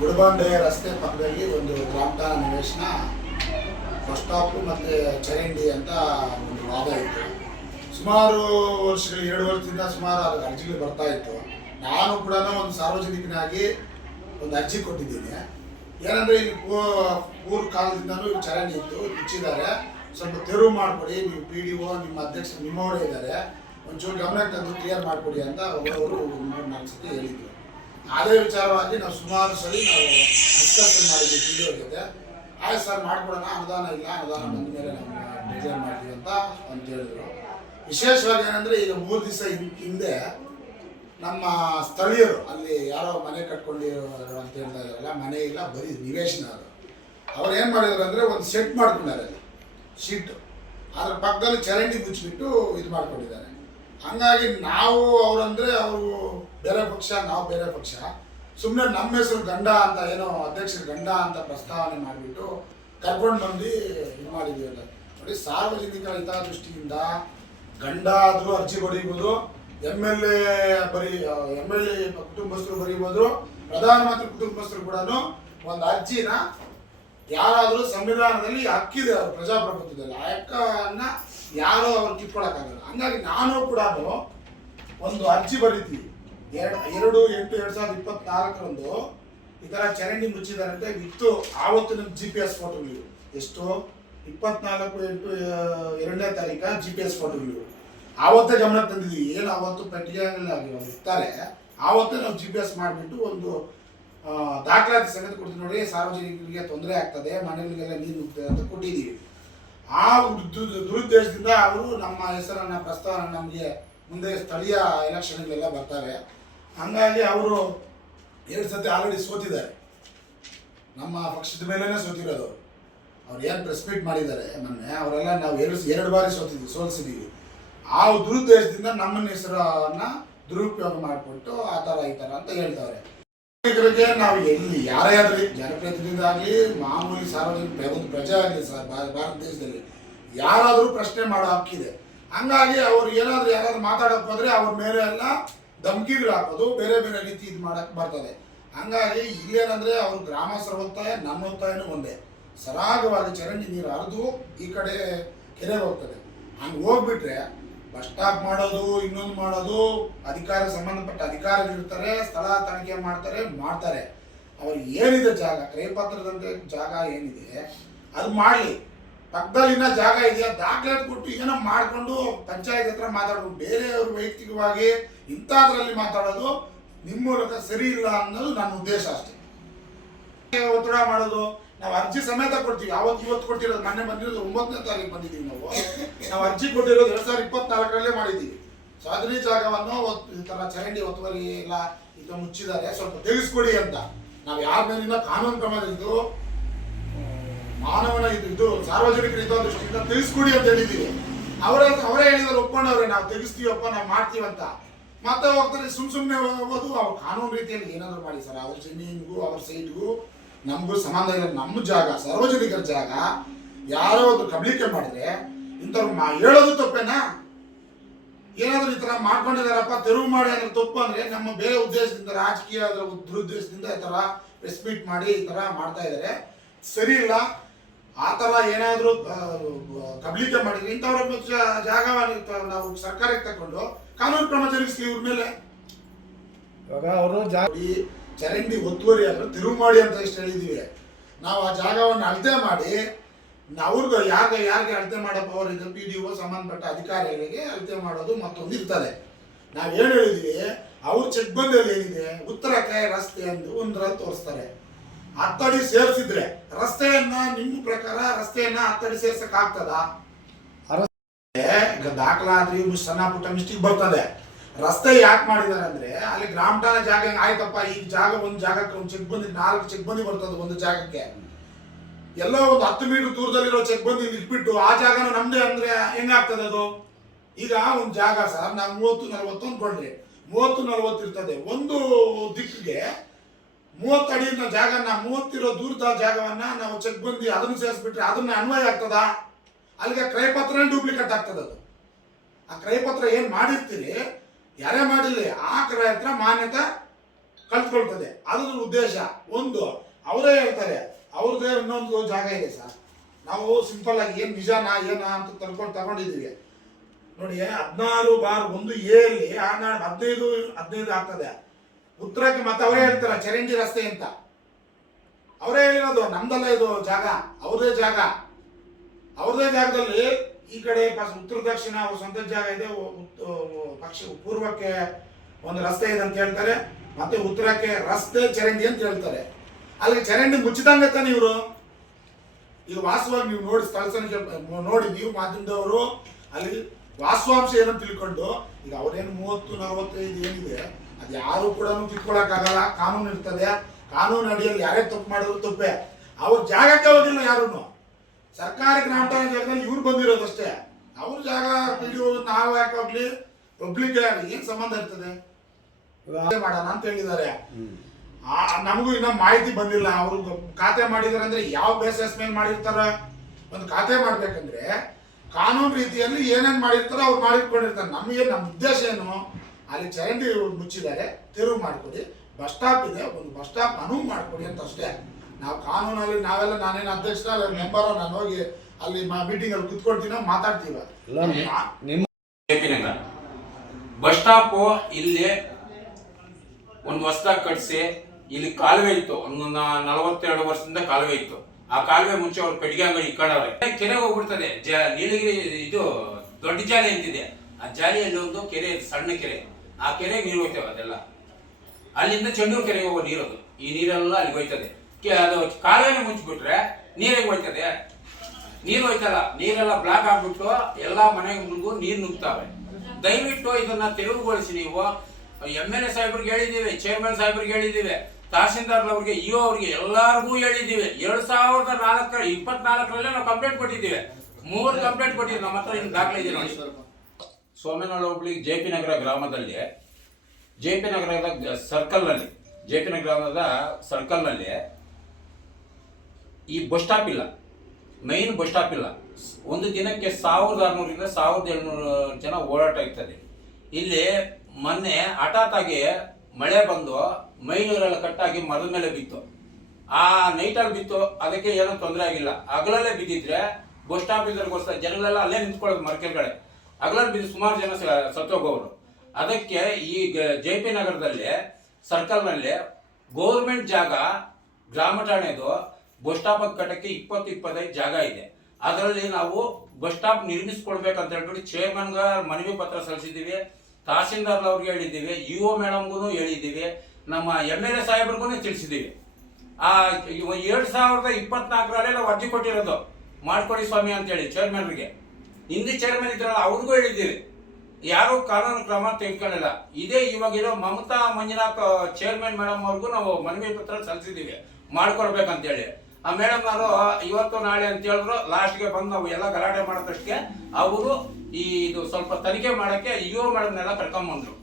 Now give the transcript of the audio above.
ಗುಡಬಂಡೆ ರಸ್ತೆ ಪಕ್ಕದಲ್ಲಿ ಒಂದು ಗ್ರಾಮಠಾಣ ನಿವೇಶನ, ಬಸ್ ಸ್ಟಾಪು ಮತ್ತು ಚರಂಡಿ ಅಂತ ಒಂದು ವಾದ ಇತ್ತು. ಸುಮಾರು ವರ್ಷಗಳು ಎರಡು ವರ್ಷದಿಂದ ಸುಮಾರು ಅದಕ್ಕೆ ಅರ್ಜಿಗಳು ಬರ್ತಾ ಇತ್ತು. ನಾನು ಕೂಡ ಒಂದು ಸಾರ್ವಜನಿಕನಾಗಿ ಒಂದು ಅರ್ಜಿ ಕೊಟ್ಟಿದ್ದೀನಿ. ಏನಂದರೆ ಇಲ್ಲಿ ಪೂ ಪೂರ್ವ ಕಾಲದಿಂದನೂ ಚರಂಡಿ ಇತ್ತು, ಮುಚ್ಚಿದ್ದಾರೆ. ಸ್ವಲ್ಪ ತೆರವು ಮಾಡಿಕೊಡಿ, ನೀವು ಪಿ ಡಿ ಒ ನಿಮ್ಮ ಅಧ್ಯಕ್ಷರು ನಿಮ್ಮವರೇ ಇದ್ದಾರೆ. ಒಂಚೂರು ಗಮನಕ್ಕೆ ತಂದು ಕ್ಲಿಯರ್ ಮಾಡಿಕೊಡಿ ಅಂತ ಅವರು ಮೂರು ನಾಲ್ಕು ಸತಿ ಹೇಳಿದ್ರು. ಅದೇ ವಿಚಾರವಾಗಿ ನಾವು ಸುಮಾರು ಸರಿ ನಾವು ಡಿಸ್ಕಷನ್ ಮಾಡಿದ್ವಿ ಒ ಜೊತೆ. ಆಯ್ತು ಸರ್, ಮಾಡ್ಕೊಡೋಣ, ಅನುದಾನ ಇಲ್ಲ, ಅನುದಾನ ಬಂದ ಮೇಲೆ ನಾವು ಡಿಸೈನ್ ಮಾಡ್ತೀವಿ ಅಂತ ಅಂತ ಹೇಳಿದ್ರು. ವಿಶೇಷವಾಗಿ ಏನಂದರೆ ಈಗ ಮೂರು ದಿವಸ ಹಿಂದೆ ನಮ್ಮ ಸ್ಥಳೀಯರು, ಅಲ್ಲಿ ಯಾರೋ ಮನೆ ಕಟ್ಕೊಂಡಿರೋರು ಅಂತ ಹೇಳ್ತಾ ಇದ್ದಾರಲ್ಲ, ಮನೆ ಇಲ್ಲ, ಬರೀ ನಿವೇಶನ ಅದು ಅವ್ರು ಏನು ಮಾಡಿದ್ರು ಅಂದರೆ ಒಂದು ಸೆಟ್ ಮಾಡ್ಕೊಂಡಿದ್ದಾರೆ ಅಲ್ಲಿ. ಶೀಟ್. ಅದ್ರ ಪಕ್ಕದಲ್ಲಿ ಚರಂಡಿ ಮುಚ್ಚಿಬಿಟ್ಟು ಇದು ಮಾಡ್ಕೊಂಡಿದ್ದಾರೆ. ಹಂಗಾಗಿ ನಾವು ಅವರಂದ್ರೆ ಅವರು ಬೇರೆ ಪಕ್ಷ, ನಾವು ಬೇರೆ ಪಕ್ಷ. ಸುಮ್ಮನೆ ನಮ್ಮ ಹೆಸರು ಗಂಡ ಅಂತ ಏನೋ ಅಧ್ಯಕ್ಷರ ಗಂಡ ಅಂತ ಪ್ರಸ್ತಾವನೆ ಮಾಡಿಬಿಟ್ಟು ಕರ್ಕೊಂಡು ಬಂದು ಇದು ಮಾಡಿದ್ವಿ ಅಂತ. ನೋಡಿ ಸಾರ್ವಜನಿಕ ಹಿತದೃಷ್ಟಿಯಿಂದ ಗಂಡ ಆದರೂ ಅರ್ಜಿ ಬರೀಬೋದು ಎಂ ಎಲ್ ಎ ಬರೀ ಎಂ ಎಲ್ ಎ ಕುಟುಂಬಸ್ಥರು ಬರೀಬೋದು, ಪ್ರಧಾನಮಂತ್ರಿ ಕುಟುಂಬಸ್ಥರು ಕೂಡ ಒಂದು ಅರ್ಜಿನ ಯಾರಾದರೂ ಸಂವಿಧಾನದಲ್ಲಿ ಹಕ್ಕಿದೆ ಅವರು ಪ್ರಜಾಪ್ರಭುತ್ವದಲ್ಲಿ. ಆ ಹಕ್ಕನ್ನ ಯಾರೂ ಅವ್ರು ಕಿತ್ಕೊಳಕ್ಕಾಗಲ್ಲ. ಹಂಗಾಗಿ ನಾನು ಕೂಡ ಒಂದು ಅರ್ಜಿ ಬರೀತೀವಿ ಎರಡು ಎರಡು, ಎಂಟು, ಎರಡು ಸಾವಿರದ ಇಪ್ಪತ್ನಾಲ್ಕರಂದು ಈ ಥರ ಚರಂಡಿ ಮುಚ್ಚಿದಾರಂತೆ ಇತ್ತು. ಆವತ್ತು ನಮ್ಮ ಜಿ ಪಿ ಎಸ್ ಫೋಟೋಗಳು ಎಷ್ಟು? ಇಪ್ಪತ್ನಾಲ್ಕು, ಎಂಟು ಎರಡನೇ ತಾರೀಕ ಜಿ ಪಿ ಎಸ್ ಫೋಟೋಗಳು ಆವತ್ತೇ ಗಮನ ತಂದಿದ್ವಿ ಏನು ಆವತ್ತು ಪೆಟ್ಟಿಗೆಗಳಲ್ಲಿ ಇರ್ತಾರೆ ಆವತ್ತೇ ನಾವು ಜಿ ಪಿ ಎಸ್ ಮಾಡಿಬಿಟ್ಟು ಒಂದು ದಾಖಲಾತಿ ಸಂಗತಿ ಕೊಡ್ತೀವಿ ನೋಡಿ. ಸಾರ್ವಜನಿಕರಿಗೆ ತೊಂದರೆ ಆಗ್ತದೆ. ಮನೆಗಳಿಗೆಲ್ಲ ನೀರು ನುಗ್ತದೆ ಅಂತ ಕೊಟ್ಟಿದ್ದೀವಿ. ಆ ದುರುದ್ದೇಶದಿಂದ ಅವರು ನಮ್ಮ ಹೆಸರನ್ನ ಪ್ರಸ್ತಾವ ನಮಗೆ ಮುಂದೆ ಸ್ಥಳೀಯ ಎಲೆಕ್ಷನ್ಗಳೆಲ್ಲ ಬರ್ತಾರೆ. ಹಂಗಾಗಿ ಅವರು ಎರಡು ಸತಿ ಆಲ್ರೆಡಿ ಸೋತಿದ್ದಾರೆ. ನಮ್ಮ ಪಕ್ಷದ ಮೇಲೇ ಸೋತಿರೋದು ಅವ್ರು. ಏನು ಪ್ರೆಸ್ ಮೀಟ್ ಮಾಡಿದ್ದಾರೆ? ಮೊನ್ನೆ ಅವರೆಲ್ಲ ನಾವು ಎರಡು ಎರಡು ಬಾರಿ ಸೋತಿದ್ವಿ ಸೋಲಿಸಿದ್ದೀವಿ ಆ ದುರುದ್ದೇಶದಿಂದ ನಮ್ಮನ್ನ ಹೆಸರನ್ನ ದುರುಪಯೋಗ ಮಾಡಿಕೊಟ್ಟು ಆ ಥರ ಈ ಅಂತ ಹೇಳ್ತಾರೆ ನಾಗರಿಕರಿಗೆ ನಾವು ಎಲ್ಲಿ ಯಾರೇ ಆಗಲಿ ಜನಪ್ರತಿನಿಧಿ ಆಗಲಿ ಮಾಮೂಲಿ ಸಾರ್ವಜನಿಕ ಒಂದು ಪ್ರಜೆ ಆಗಲಿ ಭಾರತ ದೇಶದಲ್ಲಿ. ಯಾರಾದರೂ ಪ್ರಶ್ನೆ ಮಾಡೋ ಹಕ್ಕಿದೆ ಹಂಗಾಗಿ ಅವ್ರು ಏನಾದರೂ ಯಾರಾದ್ರೂ ಮಾತಾಡೋಕೆ ಹೋದ್ರೆ ಅವ್ರ ಮೇಲೆ ಎಲ್ಲ ಧಮಕಿಗಳು ಹಾಕೋದು, ಬೇರೆ ಬೇರೆ ರೀತಿ ಇದು ಮಾಡಕ್ ಬರ್ತದೆ. ಹಂಗಾಗಿ ಇಲ್ಲೇನಂದ್ರೆ ಅವ್ರ ಗ್ರಾಮಸ್ಥರ ಒತ್ತಾಯ ನನ್ನ ಒತ್ತಾಯನೂ ಒಂದೇ. ಸರಾಗವಾಗಿ ಚರಂಡಿ ನೀರು ಹರಿದು ಈ ಕಡೆ ಕೆರೆ ಹೋಗ್ತದೆ. ಹಂಗೆ ಹೋಗ್ಬಿಟ್ರೆ ಬಸ್ ಸ್ಟಾಪ್ ಮಾಡೋದು, ಇನ್ನೊಂದು ಮಾಡೋದು, ಅಧಿಕಾರ ಸಂಬಂಧಪಟ್ಟ ಅಧಿಕಾರಿಗಳು ಇರ್ತಾರೆ ಸ್ಥಳ ತನಿಖೆ ಮಾಡ್ತಾರೆ ಮಾಡ್ತಾರೆ. ಅವ್ರು ಏನಿದೆ ಜಾಗ ಕ್ರಯಪತ್ರದಂತೆ ಜಾಗ ಏನಿದೆ, ಅದು ಮಾಡಲಿ. ಪಕ್ಕದಲ್ಲಿ ಜಾಗ ಇದೆಯಾ? ದಾಖಲಾತಿ ಕೊಟ್ಟು ಏನೋ ಮಾಡಿಕೊಂಡು ಪಂಚಾಯತ್ ಹತ್ರ ಮಾತಾಡೋದು. ಬೇರೆಯವರು ವೈಯಕ್ತಿಕವಾಗಿ ಇಂಥದ್ರಲ್ಲಿ ಮಾತಾಡೋದು ನಿಮ್ಮ ಮೂಲಕ ಸರಿ ಇಲ್ಲ ಅನ್ನೋದು ನನ್ನ ಉದ್ದೇಶ ಅಷ್ಟೇ. ಒತ್ತಡ ಮಾಡೋದು ನಾವು ಅರ್ಜಿ ಸಮೇತ ಕೊಡ್ತೀವಿ. ಅವತ್ತು ಇವತ್ತು ಕೊಟ್ಟಿರೋದು, ಮೊನ್ನೆ ಬಂದಿರೋದು ಒಂಬತ್ತನೇ ತಾರೀಕು ಬಂದಿದ್ದೀವಿ ನಾವು. ನಾವು ಅರ್ಜಿ ಕೊಟ್ಟಿರೋದು ಎರಡ್ ಸಾವಿರದ ಇಪ್ಪತ್ನಾಲ್ಕರಲ್ಲೇ ಮಾಡಿದ್ದೀವಿ. ಸೊ ಅದರಿ ಜಾಗವನ್ನು ಈ ಥರ ಚರಂಡಿ ಒತ್ತುವರಿ ಎಲ್ಲ ಈಗ ಮುಚ್ಚಿದ್ದಾರೆ. ಸ್ವಲ್ಪ ತೆಗೆಸ್ಕೊಡಿ ಅಂತ. ನಾವು ಯಾರ ಮೇಲಿನ ಕಾನೂನು ಕ್ರಮ ಇದು? ಮಾನವನ ಇದು ಇದು ಸಾರ್ವಜನಿಕರ ಹಿತದೃಷ್ಟಿಯಿಂದ ತಿಳಿಸ್ಕೊಡಿ ಅಂತ ಹೇಳಿದ್ದೀವಿ. ಅವರೇ ಅವರೇ ಹೇಳಿದ್ರು, ಒಪ್ಕೊಂಡವ್ರೆ, ನಾವು ತೆಗಿಸ್ತೀವಪ್ಪ, ನಾವು ಮಾಡ್ತೀವಿ ಅಂತ. ಮತ್ತೆ ಹೋಗ್ತಾರೆ ಸುಮ್ ಸುಮ್ಮನೆ ಹೋಗೋದು ಅವ್ರ ಕಾನೂನು ರೀತಿಯಲ್ಲಿ ಏನಾದ್ರು ಮಾಡಿ ಸರ್. ಅವ್ರ ಜಮೀನಿಗೂ, ಅವ್ರ ಸೈಟ್ಗೂ ನಮಗೂ ಸಂಬಂಧ ಇಲ್ಲ ನಮ್ಮ ಜಾಗ ಸಾರ್ವಜನಿಕರ ಜಾಗ ಯಾರೋ ಒಂದು ಕಬಳಿಕೆ ಮಾಡಿದ್ರೆ ಇಂಥವ್ರು ಮಾ ಹೇಳೋದು ತಪ್ಪೇನಾ? ಏನಾದರೂ ಈ ಥರ ಮಾಡ್ಕೊಂಡಿದಾರಪ್ಪ ತೆರವು ಮಾಡಿ ಅಂದ್ರೆ ತಪ್ಪು ಅಂದರೆ ನಮ್ಮ ಬೇರೆ ಉದ್ದೇಶದಿಂದ ರಾಜಕೀಯ ಅದರ ದುರುದ್ದೇಶದಿಂದ ಈ ಥರ ರೆಸ್ಪೀಟ್ ಮಾಡಿ ಈ ಥರ ಮಾಡ್ತಾ ಇದ್ದಾರೆ ಸರಿ ಇಲ್ಲ ಆ ಥರ ಏನಾದರೂ ಕಬಳಿಕೆ ಮಾಡಿದ್ರೆ ಇಂಥವ್ರ ಜಾಗ ಜಾಗವನ್ನು ನಾವು ಸರ್ಕಾರಕ್ಕೆ ತಕೊಂಡು ಕಾನೂನು ಕ್ರಮ ಜರುಗಿಸ್ಲಿ ಇವ್ರ ಮೇಲೆ. ಇವಾಗ ಅವರು ಜಾ ನೋಡಿ, ಚರಂಡಿ ಒತ್ತುವರಿ ಅಂದ್ರೆ ತಿರುವು ಮಾಡಿ ಅಂತ ಇಷ್ಟು ಹೇಳಿದೀವಿ. ನಾವು ಆ ಜಾಗವನ್ನು ಅಳತೆ ಮಾಡಿ ಅವ್ರಿಗೆ ಯಾರಿಗೆ ಯಾರಿಗೆ ಅಳತೆ ಮಾಡೋ ಪವರ್ ಇದೆ ಪಿ ಡಿ ಒ ಸಂಬಂಧಪಟ್ಟ ಅಧಿಕಾರಿಗಳಿಗೆ ಅಳತೆ ಮಾಡೋದು ಮತ್ತೊಂದು ಇರ್ತದೆ. ನಾವು ಏನು ಹೇಳಿದ್ವಿ, ಅವ್ರ ಚೆಕ್ಬಂದಲ್ಲಿ ಏನಿದೆ ಉತ್ತರಕ್ಕೆ ರಸ್ತೆ ಎಂದು ಒಂದ್ರ ತೋರಿಸ್ತಾರೆ. ಹತ್ತಡಿ ಸೇರಿಸಿದ್ರೆ, ರಸ್ತೆಯನ್ನ ನಿಮ್ಮ ಪ್ರಕಾರ ರಸ್ತೆಯನ್ನ ಹತ್ತಡಿ ಸೇರ್ಸಕ್ ಆಗ್ತದ? ದಾಖಲಾತಿ ಸಣ್ಣ ಪುಟ್ಟ ಮಿಸ್ಟಿಕ್ ಬರ್ತದೆ. ರಸ್ತೆ ಯಾಕೆ ಮಾಡಿದ್ದಾರೆ ಅಂದ್ರೆ, ಅಲ್ಲಿ ಗ್ರಾಮಠಾಣ ಜಾಗ ಆಯ್ತಪ್ಪ, ಈ ಜಾಗ ಒಂದು ಜಾಗಕ್ಕೆ ಒಂದು ಚೆಕ್ ಬಂದಿ ನಾಲ್ಕು ಚೆಕ್ ಬಂದಿ ಬರ್ತದೆ ಒಂದು ಜಾಗಕ್ಕೆ. ಎಲ್ಲೋ ಒಂದು ಹತ್ತು ಮೀಟರ್ ದೂರದಲ್ಲಿರೋ ಚೆಕ್ ಬಂದಿ ಇಟ್ಬಿಟ್ಟು ಆ ಜಾಗನ ನಮ್ದೇ ಅಂದ್ರೆ ಹೆಂಗಾಗ್ತದೆ ಅದು? ಈಗ ಒಂದು ಜಾಗ ಸರ್ ನಾವು ಮೂವತ್ತು ನಲ್ವತ್ತು ಅನ್ಕೊಂಡ್ರಿ ಮೂವತ್ತು ನಲ್ವತ್ತು ಇರ್ತದೆ. ಒಂದು ದಿಕ್ಕಿಗೆ ಮೂವತ್ತು ಅಡಿನ ಜಾಗನ ಮೂವತ್ತಿರೋ ದೂರದ ಜಾಗವನ್ನ ನಾವು ಚೆಕ್ ಬಂದಿ ಅದನ್ನು ಸೇರಿಸ್ಬಿಟ್ರೆ ಅದನ್ನ ಅನ್ವಯ ಆಗ್ತದ? ಅಲ್ಲಿಗೆ ಕ್ರಯಪತ್ರ ಡೂಪ್ಲಿಕೇಟ್ ಆಗ್ತದೆ ಅದು? ಆ ಕ್ರಯಪತ್ರ ಏನು ಮಾಡಿರ್ತೀರಿ? ಯಾರೇ ಮಾಡಿಲ್ಲ ಆ ಕ್ರಯತ್ರ ಮಾನ್ಯತೆ ಕಲ್ತ್ಕೊಳ್ತದೆ ಅದ್ರ ಉದ್ದೇಶ. ಒಂದು, ಅವರೇ ಹೇಳ್ತಾರೆ ಅವ್ರದ್ದೇ ಇನ್ನೊಂದು ಜಾಗ ಇದೆ ಸರ್. ನಾವು ಸಿಂಪಲ್ ಆಗಿ ಏನು ನಿಜನಾ, ಏನಾ ಅಂತ ತಿಳ್ಕೊಂಡು ತಗೊಂಡಿದ್ದೀವಿ. ನೋಡಿ, ಹದಿನಾರು ಬಾರ್ ಒಂದು ಎ ಅಲ್ಲಿ ಹನ್ನೆರಡು ಹದಿನೈದು ಹದಿನೈದು ಆಗ್ತದೆ. ಉತ್ತರಕ್ಕೆ ಮತ್ತೆ ಅವರೇ ಹೇಳ್ತಾರೆ, ಚರಂಡಿ ರಸ್ತೆ ಅಂತ. ಅವರೇ ಹೇಳಿರೋದು, ನಮ್ದಲ್ಲ ಇದು ಜಾಗ, ಅವ್ರದೇ ಜಾಗ. ಅವ್ರದೇ ಜಾಗದಲ್ಲಿ ಈ ಕಡೆ ಉತ್ತರ ದಕ್ಷಿಣ ಅವ್ರ ಸ್ವಂತ ಜಾಗ ಇದೆ ಪಕ್ಷ ಪೂರ್ವಕ್ಕೆ ಒಂದು ರಸ್ತೆ ಇದೆ ಅಂತ ಹೇಳ್ತಾರೆ. ಮತ್ತೆ ಉತ್ತರಕ್ಕೆ ರಸ್ತೆ ಚರಂಡಿ ಅಂತ ಹೇಳ್ತಾರೆ. ಅಲ್ಲಿ ಚರಂಡಿ ಮುಚ್ಚಿದಂಗೆ ತಾನೆ ಇವರು. ಈಗ ವಾಸವಾಗಿ ನೀವು ನೋಡಿ ಸ್ಥಳ ನೋಡಿ ನೀವು ಮಾಧ್ಯಮದವರು, ಅಲ್ಲಿ ವಾಸ್ತವಾಂಶ ಏನಂತ ತಿಳ್ಕೊಂಡು, ಈಗ ಅವ್ರೇನು ಮೂವತ್ತು, ನಲವತ್ತೈದು ಏನಿದೆ, ಅದು ಯಾರು ಕೂಡ ತಿಳ್ಕೊಳಕ್ಕಾಗಲ್ಲ ಕಾನೂನು ಇರ್ತದೆ. ಕಾನೂನು ಅಡಿಯಲ್ಲಿ ಯಾರೇ ತಪ್ಪು ಮಾಡಿದ್ರು ತಪ್ಪೆ. ಅವ್ರ ಜಾಗಕ್ಕೆ ಹೋಗಿಲ್ಲ ಯಾರೂ ಸರ್ಕಾರಿ ಗ್ರಾಮಠಾಣ ಜಾಗದಲ್ಲಿ ಇವ್ರು ಬಂದಿರೋದಷ್ಟೇ ಅವ್ರ ಜಾಗ ಬಿಡಿರೋದು ನಾವು ಯಾಕೆ ಹೋಗ್ಲಿ? ಪಬ್ಲಿಕ್ ಏನ್ ಸಂಬಂಧ ಇರ್ತದೆ? ಮಾಡೋಣ ಅಂತ ಹೇಳಿದ್ದಾರೆ. ನಮಗೂ ಇನ್ನ ಮಾಹಿತಿ ಬಂದಿಲ್ಲ. ಅವರು ಖಾತೆ ಮಾಡಿದಾರೆ ಅಂದ್ರೆ ಯಾವ ಬೇಸಸ್ ಮೇಲೆ ಮಾಡಿರ್ತಾರ? ಒಂದು ಖಾತೆ ಮಾಡ್ಬೇಕಂದ್ರೆ ಕಾನೂನು ರೀತಿಯಲ್ಲಿ ಏನೇನ್ ಮಾಡಿರ್ತಾರೋ ಅವ್ರು ಮಾಡಿಟ್ಕೊಂಡಿರ್ತಾರೆ. ನಮಗೆ, ನಮ್ಮ ಉದ್ದೇಶ ಏನು? ಅಲ್ಲಿ ಚರಂಡಿ ಮುಚ್ಚಿದ್ದಾರೆ. ತೆರವು ಮಾಡ್ಕೊಡಿ. ಬಸ್ ಸ್ಟಾಪ್ ಇದೆ. ಒಂದು ಬಸ್ ಸ್ಟಾಪ್ ಅನುವು ಮಾಡಿಕೊಡಿ ಅಂತ ಅಷ್ಟೇ. ನಾವು ಕಾನೂನಲ್ಲಿ ನಾವೆಲ್ಲ ನಾನೇನು ಅಧ್ಯಕ್ಷ ಮೆಂಬರ್ ನಾನು ಹೋಗಿ ಅಲ್ಲಿ ಮೀಟಿಂಗ್ ಅಲ್ಲಿ ಕುತ್ಕೊಳ್ತೀನೋ ಮಾತಾಡ್ತೀವ? ನಿಮ್ಮ ಬಸ್ ಸ್ಟಾಪ್ ಇಲ್ಲಿ ಒಂದು ಹೊಸದಾಗಿ ಕಟ್ಸಿ ಇಲ್ಲಿ ಕಾಲುವೆ ಇತ್ತು ಒಂದು ನ- ನಲವತ್ತೆರಡು ವರ್ಷದಿಂದ ಕಾಲುವೆ ಇತ್ತು. ಆ ಕಾಲುವೆ ಮುಂಚೆ ಅವ್ರು ಕಟ್ಟಿಗೆ ಅಂಗಡಿ ಇಕ್ಕಂಡವ್ರೆ. ಕೆರೆಗೆ ಹೋಗ್ಬಿಡ್ತದೆ ಜ ನೀಲಗಿರಿ ಇದು ದೊಡ್ಡ ಜಾಲಿ ಅಂತಿದೆ. ಆ ಜಾಲಿಯಲ್ಲಿ ಒಂದು ಕೆರೆ ಇದೆ, ಸಣ್ಣ ಕೆರೆ. ಆ ಕೆರೆಗೆ ನೀರು ಹೋಗ್ತೇವೆ ಅದೆಲ್ಲ. ಅಲ್ಲಿಂದ ಚೆಂಡೂರು ಕೆರೆಗೆ ಹೋಗೋ ನೀರದು ಈ ನೀರೆಲ್ಲ ಅಲ್ಲಿ ಹೋಯ್ತದೆ. ಅದು ಕಾಲುವೆನ ಮುಚ್ಚಿಬಿಟ್ರೆ ನೀರಿಗೆ ಹೋಯ್ತದೆ. ನೀರು ಹೋಯ್ತಲ್ಲ, ನೀರೆಲ್ಲ ಬ್ಲಾಕ್ ಆಗ್ಬಿಟ್ಟು ಎಲ್ಲಾ ಮನೆಗಳಿಗೂ ನೀರು ನುಗ್ತಾವೆ ದಯವಿಟ್ಟು ಇದನ್ನ ತೆರವುಗೊಳಿಸಿ ನೀವು. ಎಂ ಎಲ್ ಎ ಸಾಹೇಬ್ರಿಗೆ ಹೇಳಿದ್ದೀವಿ ಚೇರ್ಮನ್ ಸಾಹೇಬ್ರಿಗೆ ಹೇಳಿದ್ದೀವಿ ತಹಸೀಲ್ದಾರ್ ಅವ್ರಿಗೆ ಇಒ ಅವ್ರಿಗೆ ಎಲ್ಲಾರ್ಗೂ ಹೇಳಿದ್ದೀವಿ. ಎರಡ್ ಸಾವಿರದ ನಾಲ್ಕರ, ಇಪ್ಪತ್ನಾಲ್ಕರಲ್ಲೇ ನಾವು ಕಂಪ್ಲೇಂಟ್ ಕೊಟ್ಟಿದ್ದೀವಿ. ಮೂರು ಕಂಪ್ಲೇಂಟ್ ಕೊಟ್ಟಿದ್ದೀವಿ, ನಮ್ಮ ಹತ್ರ ಇನ್ನು ದಾಖಲೆ ಇದೆ ನೋಡಿ. ಸೋಮೇನಹಳ್ಳಿ ಹೋಬಳಿ ಜೆ ಪಿ ನಗರ ಗ್ರಾಮದಲ್ಲಿ ಜೆ ಪಿ ನಗರದ ಸರ್ಕಲ್ನಲ್ಲಿ ಜೆ ಪಿ ನಗರ ಗ್ರಾಮದ ಸರ್ಕಲ್ನಲ್ಲಿ ಈ ಬಸ್ ಸ್ಟಾಪ್ ಇಲ್ಲ. ಮೈನ್ ಬಸ್ ಸ್ಟಾಪ್ ಇಲ್ಲ. ಒಂದು ದಿನಕ್ಕೆ ಸಾವಿರದ ಆರುನೂರಿಂದ ಸಾವಿರದ ಏಳ್ನೂರು ಜನ ಓಡಾಟ ಇರ್ತದೆ. ಇಲ್ಲಿ ಮೊನ್ನೆ ಹಠಾತ್ ಆಗಿ ಮಳೆ ಬಂದು ಮೈನೂರೆಲ್ಲ ಕಟ್ಟಾಗಿ ಮರದ ಮೇಲೆ ಬಿತ್ತು. ಆ ನೈಟಾಗಿ ಬಿತ್ತು. ಅದಕ್ಕೆ ಏನೋ ತೊಂದರೆ ಆಗಿಲ್ಲ. ಹಗಲಲ್ಲೇ ಬಿದ್ದಿದ್ರೆ ಬಸ್ ಸ್ಟಾಪ್ ಇದ್ರಗೋಸ್ಕರ ಜನಗಳೆಲ್ಲ ಅಲ್ಲೇ ನಿಂತ್ಕೊಳ್ಳೋದು ಮರ ಕಡೆ ಹಗಲಲ್ಲಿ ಬಿದ್ದು ಸುಮಾರು ಜನ ಸತ್ತೋಗೋರು. ಅದಕ್ಕೆ ಈ ಜೆ ಪಿ ನಗರದಲ್ಲಿ ಸರ್ಕಲ್ನಲ್ಲಿ ಗೌರ್ಮೆಂಟ್ ಜಾಗ, ಗ್ರಾಮ ಠಾಣೆದು ಬಸ್ ಸ್ಟಾಪ್ ಕಟ್ಟಕ್ಕೆ ಇಪ್ಪತ್ತು ಇಪ್ಪತ್ತೈದು ಜಾಗ ಇದೆ. ಅದರಲ್ಲಿ ನಾವು ಬಸ್ ಸ್ಟಾಪ್ ನಿರ್ಮಿಸ್ಕೊಡ್ಬೇಕಂತ ಹೇಳ್ಬಿಟ್ಟು ಚೇರ್ಮನ್ಗ ಮನವಿ ಪತ್ರ ಸಲ್ಲಿಸಿದ್ದೀವಿ. ತಹಸೀಲ್ದಾರ್ ಅವ್ರಿಗೆ ಹೇಳಿದ್ದೀವಿ. ಇ ಒ ಮೇಡಮ್ಗೂ ಹೇಳಿದ್ದೀವಿ. ನಮ್ಮ ಎಂ ಎಲ್ ಎ ಸಾಹೇಬ್ರಿಗೂ ತಿಳಿಸಿದ್ದೀವಿ. ಆ ಎರಡ್ ಸಾವಿರದ ಇಪ್ಪತ್ನಾಲ್ಕರಲ್ಲೇ ನಾವು ಅರ್ಜಿ ಕೊಟ್ಟಿರೋದು. ಮಾಡ್ಕೊಡಿ ಸ್ವಾಮಿ ಅಂತೇಳಿ ಚೇರ್ಮನ್ರಿಗೆ ಹಿಂದಿ ಚೇರ್ಮನ್ ಇದ್ರಲ್ಲ ಅವ್ರಿಗೂ ಹೇಳಿದ್ದೀವಿ. ಯಾರು ಕಾನೂನು ಕ್ರಮ ತೆಗೆದುಕೊಳ್ಳಿಲ್ಲ ಇದೇ ಇವಾಗಿರೋ ಮಮತಾ ಮಂಜುನಾಥ್ ಚೇರ್ಮನ್ ಮೇಡಮ್ ಅವ್ರಿಗೂ ನಾವು ಮನವಿ ಪತ್ರ ಸಲ್ಲಿಸಿದ್ದೀವಿ. ಮಾಡ್ಕೊಡ್ಬೇಕಂತೇಳಿ. ಆ ಮೇಡಮ್ ಅವರು ಇವತ್ತು ನಾಳೆ ಅಂತ ಹೇಳಿದ್ರು ಲಾಸ್ಟ್ಗೆ ಬಂದು ನಾವು ಎಲ್ಲ ಗಲಾಟೆ ಮಾಡಿದಷ್ಟಕ್ಕೆ ಅವರು ಈ ಇದು ಸ್ವಲ್ಪ ತನಿಖೆ ಮಾಡಕ್ಕೆ ಇಒ ಮೇಡಮ್ನೆಲ್ಲ ಕರ್ಕೊಂಬಂದ್ರು